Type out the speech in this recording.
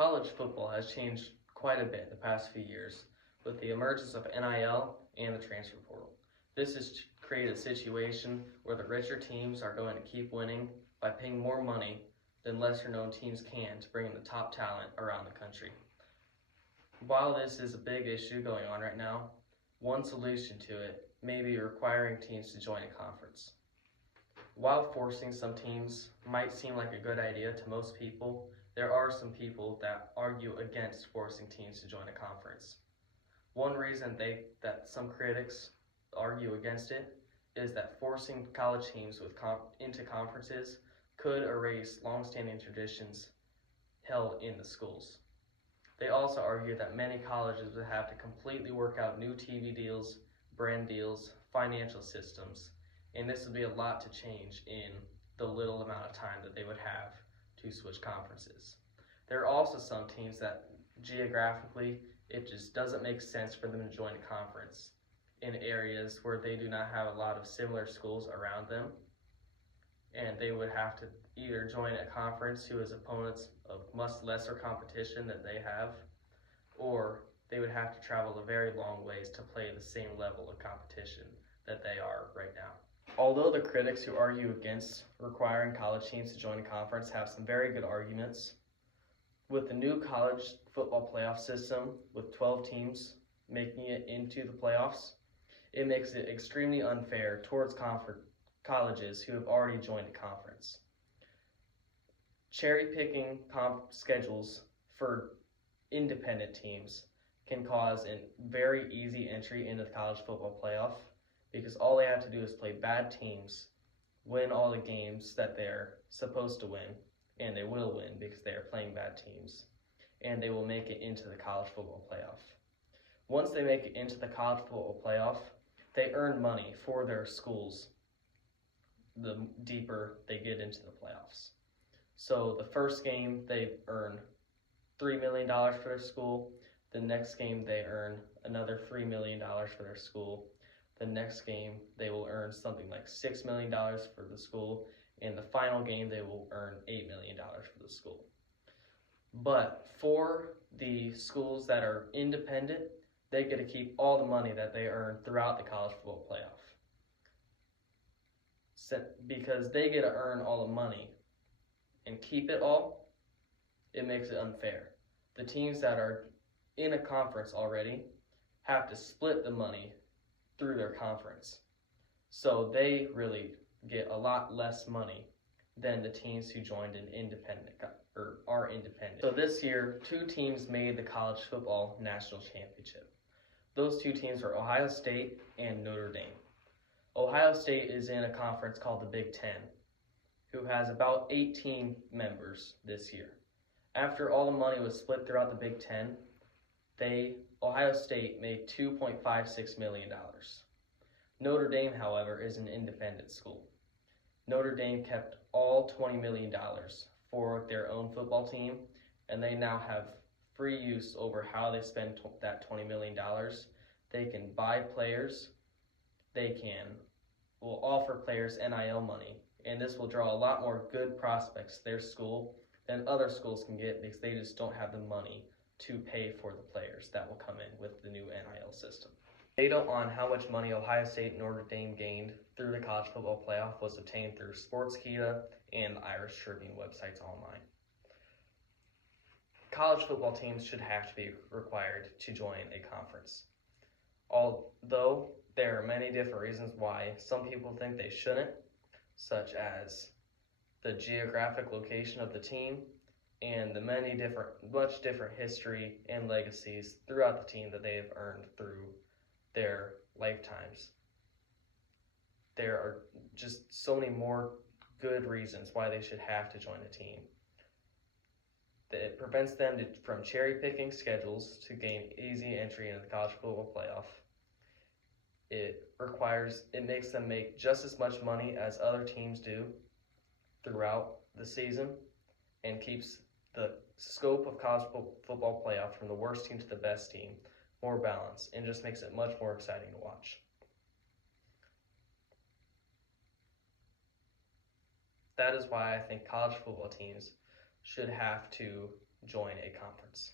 College football has changed quite a bit in the past few years with the emergence of NIL and the transfer portal. This has created a situation where the richer teams are going to keep winning by paying more money than lesser known teams can to bring in the top talent around the country. While this is a big issue going on right now, one solution to it may be requiring teams to join a conference. While forcing some teams might seem like a good idea to most people, there are some people that argue against forcing teams to join a conference. One reason that some critics argue against it is that forcing college teams into conferences could erase long-standing traditions held in the schools. They also argue that many colleges would have to completely work out new TV deals, brand deals, financial systems, and this would be a lot to change in the little amount of time that they would have to switch conferences. There are also some teams that geographically it just doesn't make sense for them to join a conference in areas where they do not have a lot of similar schools around them, and they would have to either join a conference who has opponents of much lesser competition than they have, or they would have to travel a very long ways to play the same level of competition that they are right now. Although the critics who argue against requiring college teams to join a conference have some very good arguments, with the new college football playoff system with 12 teams making it into the playoffs, it makes it extremely unfair towards colleges who have already joined a conference. Cherry-picking schedules for independent teams can cause a very easy entry into the college football playoff because all they have to do is play bad teams, win all the games that they're supposed to win, and they will win because they are playing bad teams, and they will make it into the college football playoff. Once they make it into the college football playoff, they earn money for their schools the deeper they get into the playoffs. So the first game they earn $3 million for their school. The next game they earn another $3 million for their school. The next game they will earn something like $6 million for the school. And the final game they will earn $8 million for the school. But for the schools that are independent, they get to keep all the money that they earn throughout the college football playoff. Because they get to earn all the money and keep it all, it makes it unfair. The teams that are in a conference already have to split the money through their conference. So they really get a lot less money than the teams who joined an independent or are independent. So this year, 2 teams made the college football national championship. Those 2 teams are Ohio State and Notre Dame. Ohio State is in a conference called the Big Ten, who has about 18 members this year. After all the money was split throughout the Big Ten, Ohio State made $2.56 million. Notre Dame, however, is an independent school. Notre Dame kept all $20 million for their own football team, and they now have free use over how they spend that $20 million. They can buy players, will offer players NIL money, and this will draw a lot more good prospects to their school than other schools can get because they just don't have the money to pay for the players that will come in with the new NIL system. Data on how much money Ohio State and Notre Dame gained through the college football playoff was obtained through Sportskeeda and Irish Tribune websites online. College football teams should have to be required to join a conference. Although there are many different reasons why some people think they shouldn't, such as the geographic location of the team and the much different history and legacies throughout the team that they have earned through their lifetimes. There are just so many more good reasons why they should have to join a team. It prevents them from cherry-picking schedules to gain easy entry into the college football playoff. It makes them make just as much money as other teams do throughout the season and keeps the scope of college football playoff from the worst team to the best team more balanced and just makes it much more exciting to watch. That is why I think college football teams should have to join a conference.